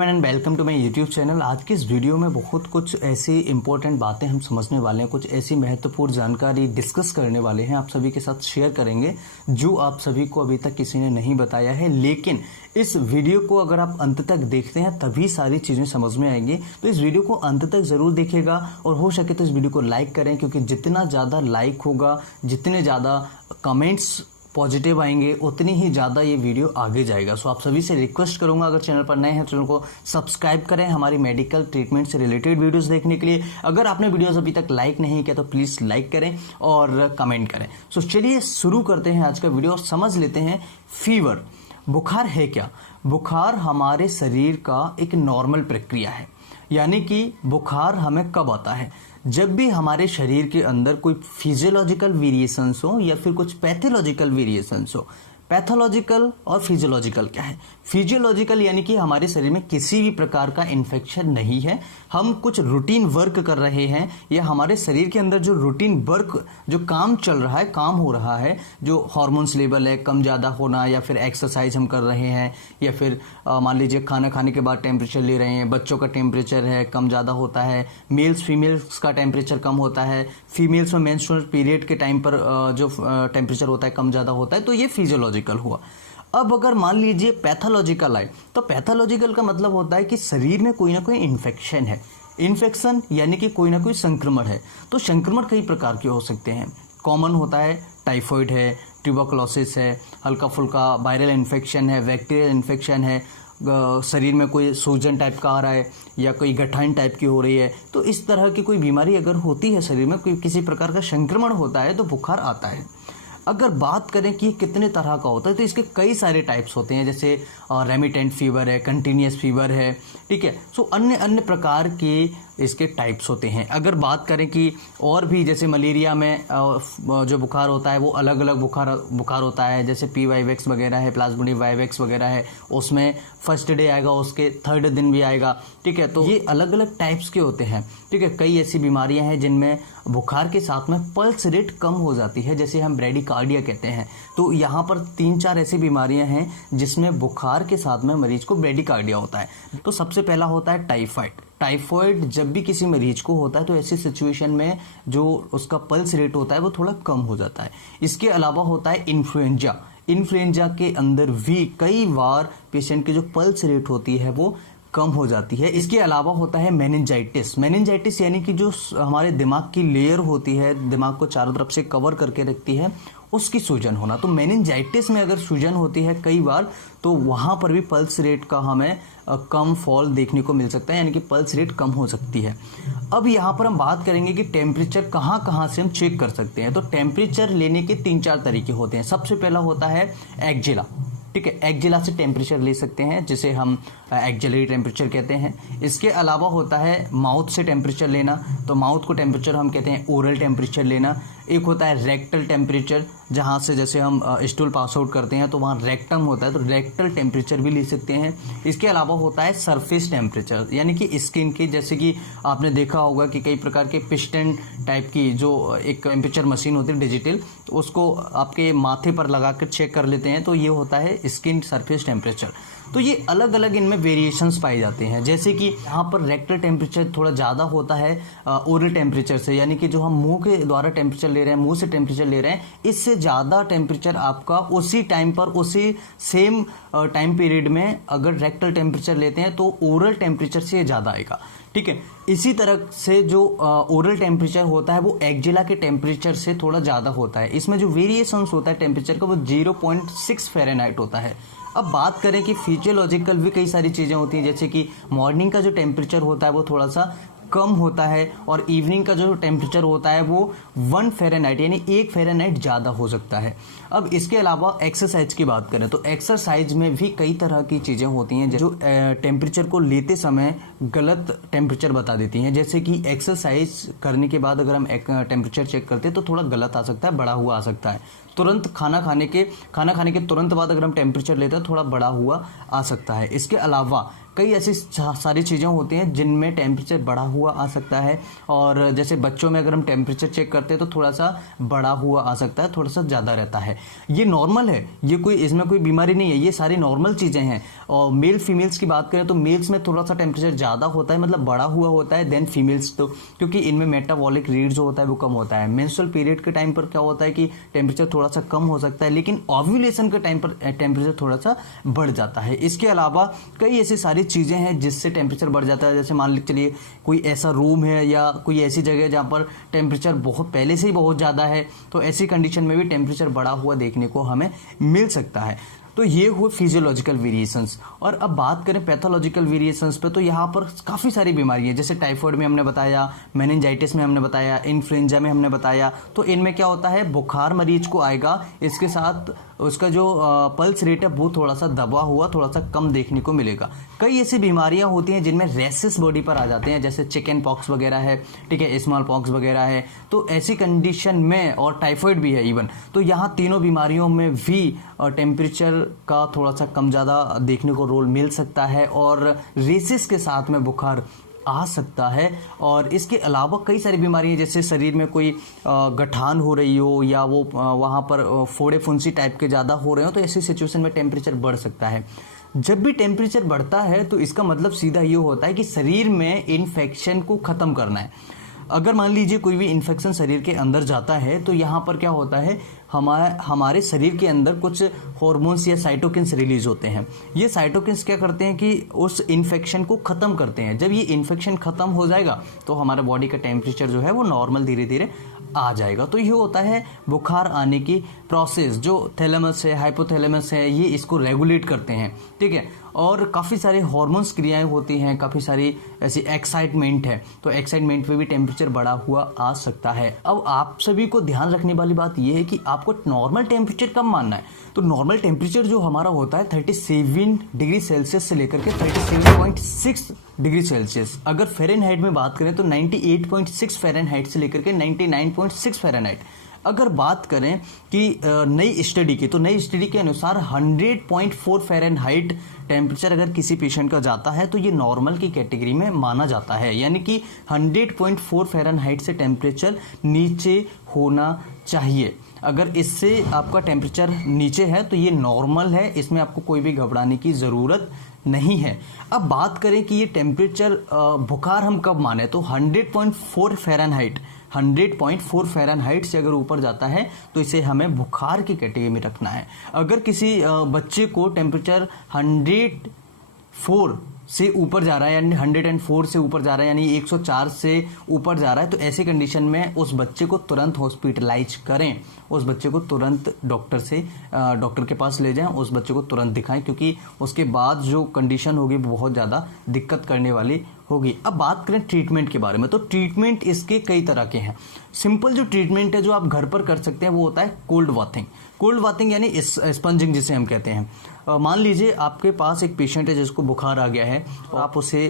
And welcome to my YouTube channel. आज की इस वीडियो में बहुत कुछ ऐसी इंपॉर्टेंट बातें हम समझने वाले हैं, कुछ ऐसी महत्वपूर्ण जानकारी डिस्कस करने वाले हैं, आप सभी के साथ शेयर करेंगे जो आप सभी को अभी तक किसी ने नहीं बताया है। लेकिन इस वीडियो को अगर आप अंत तक देखते हैं तभी सारी चीज़ें समझ में आएंगी। तो इस वीडियो को अंत तक ज़रूर देखिएगा और हो सके तो इस वीडियो को लाइक करें, क्योंकि जितना ज़्यादा लाइक होगा, जितने ज़्यादा कमेंट्स पॉजिटिव आएंगे, उतनी ही ज़्यादा ये वीडियो आगे जाएगा। सो आप सभी से रिक्वेस्ट करूंगा, अगर चैनल पर नए हैं चैनल को सब्सक्राइब करें हमारी मेडिकल ट्रीटमेंट से रिलेटेड वीडियोस देखने के लिए। अगर आपने वीडियोस अभी तक लाइक नहीं किया तो प्लीज़ लाइक करें और कमेंट करें। सो चलिए शुरू करते हैं आज का वीडियो और समझ लेते हैं फीवर। बुखार है क्या? बुखार हमारे शरीर का एक नॉर्मल प्रक्रिया है। यानी कि बुखार हमें कब आता है? जब भी हमारे शरीर के अंदर कोई फिजियोलॉजिकल वेरिएशंस हो या फिर कुछ पैथोलॉजिकल वेरिएशंस हो। पैथोलॉजिकल और फिजियोलॉजिकल क्या है? फिजियोलॉजिकल यानी कि हमारे शरीर में किसी भी प्रकार का इन्फेक्शन नहीं है, हम कुछ रूटीन वर्क कर रहे हैं, या हमारे शरीर के अंदर जो रूटीन वर्क जो काम चल रहा है, काम हो रहा है, जो हार्मोन्स लेवल है कम ज़्यादा होना, या फिर एक्सरसाइज हम कर रहे हैं, या फिर मान लीजिए खाना खाने के बाद टेम्परेचर ले रहे हैं, बच्चों का टेम्परेचर है कम ज़्यादा होता है, मेल्स फीमेल्स का टेम्परेचर कम होता है, फीमेल्स में मेंस्ट्रुअल पीरियड के टाइम पर जो टेम्परेचर होता है कम ज़्यादा होता है, तो ये फिजियोलॉजिकल हुआ। अब अगर मान लीजिए पैथोलॉजिकल आए, तो पैथोलॉजिकल का मतलब होता है कि शरीर में कोई ना कोई इन्फेक्शन है। इन्फेक्शन यानी कि कोई ना कोई संक्रमण है। तो संक्रमण कई प्रकार के हो सकते हैं। कॉमन होता है टाइफाइड है, ट्यूबरकुलोसिस है, हल्का फुल्का वायरल इन्फेक्शन है, बैक्टीरियल इन्फेक्शन है, शरीर में कोई सूजन टाइप का आ रहा है या कोई गठान टाइप की हो रही है। तो इस तरह की कोई बीमारी अगर होती है, शरीर में कोई किसी प्रकार का संक्रमण होता है, तो बुखार आता है। अगर बात करें कि कितने तरह का होता है, तो इसके कई सारे टाइप्स होते हैं, जैसे रेमिटेंट फीवर है, कंटिन्यूस फीवर है, ठीक है। सो अन्य अन्य प्रकार के इसके टाइप्स होते हैं। अगर बात करें कि और भी, जैसे मलेरिया में जो बुखार होता है वो अलग अलग बुखार होता है, जैसे PYVX वगैरह है, प्लाज्मोडियम वाइवेक्स वगैरह है, उसमें फर्स्ट डे आएगा, उसके थर्ड दिन भी आएगा, ठीक है। तो ये अलग अलग टाइप्स के होते हैं, ठीक है। कई ऐसी बीमारियां हैं जिनमें बुखार के साथ में पल्स रेट कम हो जाती है, जैसे हम ब्रेडिकार्डिया कहते हैं। तो यहाँ पर 3-4 ऐसी बीमारियां हैं जिसमें बुखार के साथ में मरीज को ब्रेडिकार्डिया होता है। तो सबसे पहला होता है टाइफाइड। टाइफाइड जब भी किसी मरीज को होता है तो ऐसी सिचुएशन में जो उसका पल्स रेट होता है वो थोड़ा कम हो जाता है। इसके अलावा होता है इन्फ्लुएंजा। इन्फ्लुएंजा के अंदर भी कई बार पेशेंट की जो पल्स रेट होती है वो कम हो जाती है। इसके अलावा होता है मेनिंजाइटिस। मेनिंजाइटिस यानी कि जो हमारे दिमाग की लेयर होती है, दिमाग को चारों तरफ से कवर करके रखती है, उसकी सूजन होना। तो मेनिंजाइटिस में अगर सूजन होती है कई बार, तो वहां पर भी पल्स रेट का हमें कम फॉल देखने को मिल सकता है, यानी कि पल्स रेट कम हो सकती है। अब यहाँ पर हम बात करेंगे कि टेम्परेचर कहाँ कहाँ से हम चेक कर सकते हैं। तो टेम्परेचर लेने के 3-4 तरीके होते हैं। सबसे पहला होता है एक्जिला, ठीक है। एक्जिला से टेम्परेचर ले सकते हैं, जिसे हम एक्जिलरी टेम्परेचर कहते हैं। इसके अलावा होता है माउथ से टेम्परेचर लेना, तो माउथ को टेम्परेचर हम कहते हैं ओरल टेम्परेचर लेना। एक होता है रेक्टल टेम्परेचर, जहाँ से जैसे हम स्टूल पास आउट करते हैं तो वहाँ रेक्टम होता है, तो रेक्टल टेम्परेचर भी ले सकते हैं। इसके अलावा होता है सरफेस टेम्परेचर, यानी कि स्किन की, जैसे कि आपने देखा होगा कि कई प्रकार के पिस्टन टाइप की जो एक टेम्परेचर मशीन होती है डिजिटल, उसको आपके माथे पर लगा कर चेक कर लेते हैं, तो ये होता है स्किन सरफेस टेम्परेचर। तो ये अलग अलग इनमें वेरिएशंस पाए जाते हैं। जैसे कि यहाँ पर रेक्टल टेम्परेचर थोड़ा ज़्यादा होता है ओरल टेम्परेचर से, यानी कि जो हम मुंह के द्वारा टेम्परेचर ले रहे हैं, मुंह से टेम्परेचर ले रहे हैं, इससे ज़्यादा टेम्परेचर आपका उसी टाइम पर, उसी सेम टाइम पीरियड में अगर रेक्टल टेम्परेचर लेते हैं तो ओरल टेम्परेचर से ज़्यादा आएगा, ठीक है। इसी तरह से जो ओरल टेम्परेचर होता है वो एक्जिला के टेम्परेचर से थोड़ा ज़्यादा होता है। इसमें जो वेरिएशंस होता है टेम्परेचर का वो 0.6 फ़ारेनहाइट होता है। अब बात करें कि फिजियोलॉजिकल भी कई सारी चीज़ें होती हैं, जैसे कि मॉर्निंग का जो टेम्परेचर होता है वो थोड़ा सा कम होता है, और इवनिंग का जो टेम्परेचर होता है वो 1 फ़ारेनहाइट यानी 1 फ़ारेनहाइट ज़्यादा हो सकता है। अब इसके अलावा एक्सरसाइज की बात करें तो एक्सरसाइज में भी कई तरह की चीज़ें होती हैं जो टेम्परेचर को लेते समय गलत टेम्परेचर बता देती हैं। जैसे कि एक्सरसाइज करने के बाद अगर हम टेम्परेचर चेक करते हैं तो थोड़ा गलत आ सकता है, बढ़ा हुआ आ सकता है। तुरंत खाना खाने के तुरंत बाद अगर हम टेम्परेचर लेते हैं थोड़ा बढ़ा हुआ आ सकता है। इसके अलावा कई ऐसी सारी चीज़ें होती हैं जिनमें टेम्परेचर बढ़ा हुआ आ सकता है। और जैसे बच्चों में अगर हम टेम्परेचर चेक करते हैं तो थोड़ा सा बढ़ा हुआ आ सकता है, थोड़ा सा ज़्यादा रहता है। ये नॉर्मल है, ये कोई इसमें कोई बीमारी नहीं है, ये सारी नॉर्मल चीज़ें हैं। और मेल फीमेल्स की बात करें तो मेल्स में थोड़ा सा टेम्परेचर ज़्यादा होता है, मतलब बढ़ा हुआ होता है देन फीमेल्स, तो क्योंकि इनमें मेटाबॉलिक रेट जो होता है वो कम होता है। मेंस्ट्रुअल पीरियड के टाइम पर क्या होता है कि टेम्परेचर थोड़ा सा कम हो सकता है, लेकिन ओव्यूलेशन के टाइम पर टेम्परेचर थोड़ा सा बढ़ जाता है। इसके अलावा कई ऐसी सारी चीज़ें हैं जिससे टेम्परेचर बढ़ जाता है। जैसे मान लीजिए चलिए कोई ऐसा रूम है या कोई ऐसी जगह है जहाँ पर टेम्परेचर बहुत पहले से ही बहुत ज़्यादा है, तो ऐसी कंडीशन में भी टेम्परेचर बढ़ा हुआ देखने को हमें मिल सकता है। तो ये हुए फिजियोलॉजिकल वेरिएशंस। और अब बात करें पैथोलॉजिकल वेरिएशंस पे, तो यहाँ पर काफ़ी सारी बीमारियाँ, जैसे टाइफाइड में हमने बताया, मेनिंजाइटिस में हमने बताया, इन्फ्लुएंजा में हमने बताया। तो इनमें क्या होता है, बुखार मरीज को आएगा, इसके साथ उसका जो पल्स रेट है वो थोड़ा सा दबा हुआ, थोड़ा सा कम देखने को मिलेगा। कई ऐसी बीमारियां होती हैं जिनमें रैशेस बॉडी पर आ जाते हैं, जैसे चिकन पॉक्स वगैरह है, ठीक है, स्मॉल पॉक्स वगैरह है। तो ऐसी कंडीशन में, और टाइफाइड भी है इवन, तो यहाँ तीनों बीमारियों में भी टेम्परेचर का थोड़ा सा कम ज़्यादा देखने को रोल मिल सकता है, और रेशेस के साथ में बुखार आ सकता है। और इसके अलावा कई सारी बीमारियां, जैसे शरीर में कोई गठान हो रही हो या वो वहाँ पर फोड़े फुंसी टाइप के ज़्यादा हो रहे हो, तो ऐसी सिचुएशन में टेम्परेचर बढ़ सकता है। जब भी टेम्परेचर बढ़ता है तो इसका मतलब सीधा ये होता है कि शरीर में इन्फेक्शन को ख़त्म करना है। अगर मान लीजिए कोई भी इन्फेक्शन शरीर के अंदर जाता है तो यहाँ पर क्या होता है, हमारे शरीर के अंदर कुछ हार्मोन्स या साइटोकिन्स रिलीज होते हैं। ये साइटोकिन्स क्या करते हैं कि उस इन्फेक्शन को ख़त्म करते हैं। जब ये इन्फेक्शन ख़त्म हो जाएगा तो हमारे बॉडी का टेम्परेचर जो है वो नॉर्मल धीरे धीरे आ जाएगा। तो ये होता है बुखार आने की प्रोसेस। जो थैलेमस है, हाइपोथैलेमस है, ये इसको रेगुलेट करते हैं, ठीक है। और काफ़ी सारे हार्मोन्स क्रियाएं होती हैं, काफ़ी सारी ऐसी एक्साइटमेंट है, तो एक्साइटमेंट पे भी टेम्परेचर बढ़ा हुआ आ सकता है। अब आप सभी को ध्यान रखने वाली बात यह है कि आपको नॉर्मल टेम्परेचर कब मानना है। तो नॉर्मल टेम्परेचर जो हमारा होता है 37 डिग्री सेल्सियस से लेकर के 37.6 डिग्री सेल्सियस। अगर फ़ारेनहाइट में बात करें तो 98.6 फ़ारेनहाइट से लेकर के 99.6 फ़ारेनहाइट। अगर बात करें कि नई स्टडी की, तो नई स्टडी के अनुसार 100.4 फ़ारेनहाइट टेम्परेचर अगर किसी पेशेंट का जाता है तो ये नॉर्मल की कैटेगरी में माना जाता है। यानी कि 100.4 फ़ारेनहाइट से टेम्परेचर नीचे होना चाहिए। अगर इससे आपका टेम्परेचर नीचे है तो ये नॉर्मल है, इसमें आपको कोई भी घबराने की ज़रूरत नहीं है। अब बात करें कि ये टेम्परेचर बुखार हम कब माने, तो 100.4 फ़ारेनहाइट 100.4 फ़ारेनहाइट से अगर ऊपर जाता है तो इसे हमें बुखार की कैटेगरी में रखना है। अगर किसी बच्चे को टेम्परेचर 104 से ऊपर जा रहा है, यानी 104 से ऊपर जा रहा है, यानी 104 से ऊपर जा रहा है, तो ऐसी कंडीशन में उस बच्चे को तुरंत हॉस्पिटलाइज करें। उस बच्चे को तुरंत डॉक्टर के पास ले जाएं, उस बच्चे को तुरंत दिखाएं, क्योंकि उसके बाद जो कंडीशन होगी वो बहुत ज़्यादा दिक्कत करने वाली होगी। अब बात करें ट्रीटमेंट के बारे में, तो ट्रीटमेंट इसके कई तरह के हैं। सिंपल जो ट्रीटमेंट है जो आप घर पर कर सकते हैं वो होता है कोल्ड बाथिंग। कोल्ड बाथिंग यानी स्पंजिंग जिसे हम कहते हैं। मान लीजिए आपके पास एक पेशेंट है जिसको बुखार आ गया है, तो आप उसे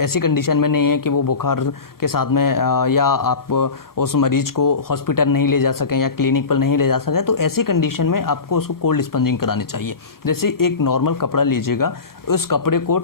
ऐसी कंडीशन में नहीं है कि वो बुखार के साथ में या आप उस मरीज को हॉस्पिटल नहीं ले जा सकें या क्लिनिक पर नहीं ले जा सकें, तो ऐसी कंडीशन में आपको उसको कोल्ड स्पंजिंग करानी चाहिए। जैसे एक नॉर्मल कपड़ा लीजिएगा, उस कपड़े को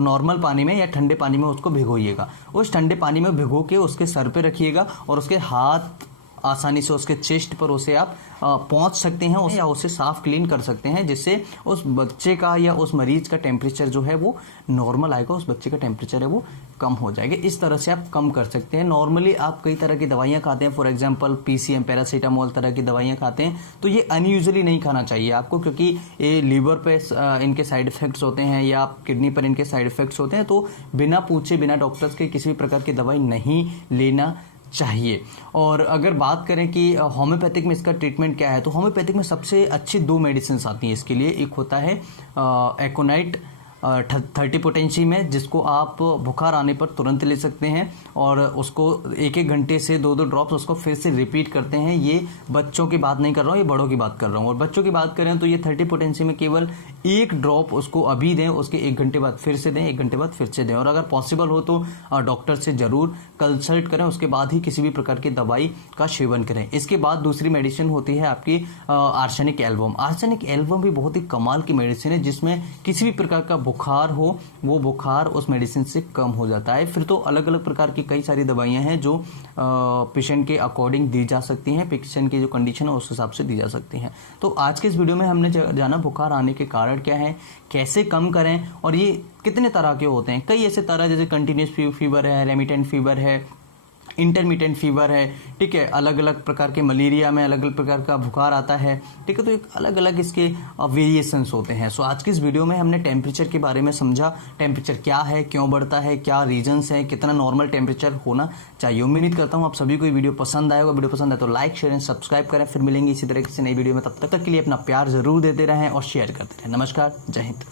नॉर्मल पानी में या ठंडे पानी में उसको भिगोइएगा। उस ठंडे पानी में भिगो के उसके सर पे रखिएगा और उसके हाथ आसानी से उसके चेस्ट पर उसे आप पहुंच सकते हैं या उसे साफ क्लीन कर सकते हैं, जिससे उस बच्चे का या उस मरीज का टेम्परेचर जो है वो नॉर्मल आएगा, उस बच्चे का टेम्परेचर है वो कम हो जाएगा। इस तरह से आप कम कर सकते हैं। नॉर्मली आप कई तरह की दवाइयां खाते हैं, फॉर एग्जांपल पीसीएम, पैरासीटामोल तरह की दवाइयां खाते हैं, तो ये अनयूजुअली नहीं खाना चाहिए आपको, क्योंकि ये लीवर पे इनके साइड इफेक्ट्स होते हैं या किडनी पर इनके साइड इफेक्ट्स होते हैं। तो बिना पूछे, बिना डॉक्टर्स के किसी भी प्रकार की दवाई नहीं लेना चाहिए। और अगर बात करें कि होम्योपैथिक में इसका ट्रीटमेंट क्या है, तो होम्योपैथिक में सबसे अच्छी 2 मेडिसिन आती हैं इसके लिए। एक होता है एकोनाइट 30 पोटेंसी में, जिसको आप बुखार आने पर तुरंत ले सकते हैं और उसको 1-1 घंटे से 2-2 ड्रॉप्स उसको फिर से रिपीट करते हैं। ये बच्चों की बात नहीं कर रहा हूँ, ये बड़ों की बात कर रहा हूँ। और बच्चों की बात करें तो ये 30 पोटेंसी में केवल 1 ड्रॉप उसको अभी दें, उसके 1 घंटे बाद फिर से दें, 1 घंटे बाद फिर से दें। और अगर पॉसिबल हो तो डॉक्टर से ज़रूर कंसल्ट करें, उसके बाद ही किसी भी प्रकार की दवाई का सेवन करें। इसके बाद दूसरी मेडिसिन होती है आपकी आर्सेनिक एल्बम। आर्सेनिक एल्बम भी बहुत ही कमाल की मेडिसिन है, जिसमें किसी भी प्रकार का बुखार हो वो बुखार उस मेडिसिन से कम हो जाता है। फिर तो अलग अलग प्रकार की कई सारी दवाइयां हैं जो पेशेंट के अकॉर्डिंग दी जा सकती हैं, पेशेंट की जो कंडीशन है उस हिसाब से दी जा सकती हैं। तो आज के इस वीडियो में हमने जाना बुखार आने के कारण क्या है, कैसे कम करें, और ये कितने तरह के होते हैं। कई ऐसे तरह जैसे कंटिन्यूस फीवर है, रेमिटेंट फीवर है, इंटरमिटेंट फीवर है, ठीक है, अलग अलग प्रकार के मलेरिया में अलग अलग प्रकार का बुखार आता है, ठीक है। तो एक अलग अलग इसके वेरिएशंस होते हैं। सो आज की इस वीडियो में हमने टेम्परेचर के बारे में समझा, टेम्परेचर क्या है, क्यों बढ़ता है, क्या रीजंस हैं, कितना नॉर्मल टेम्परेचर होना चाहिए। उम्मीद करता हूँ आप सभी को ये वीडियो पसंद आएगा। वीडियो पसंद आए तो लाइक शेयर एंड सब्सक्राइब करें। फिर मिलेंगे इसी तरह किसी नई वीडियो में, तब तक के लिए अपना प्यार जरूर देते रहें और शेयर करते रहें। नमस्कार, जय हिंद।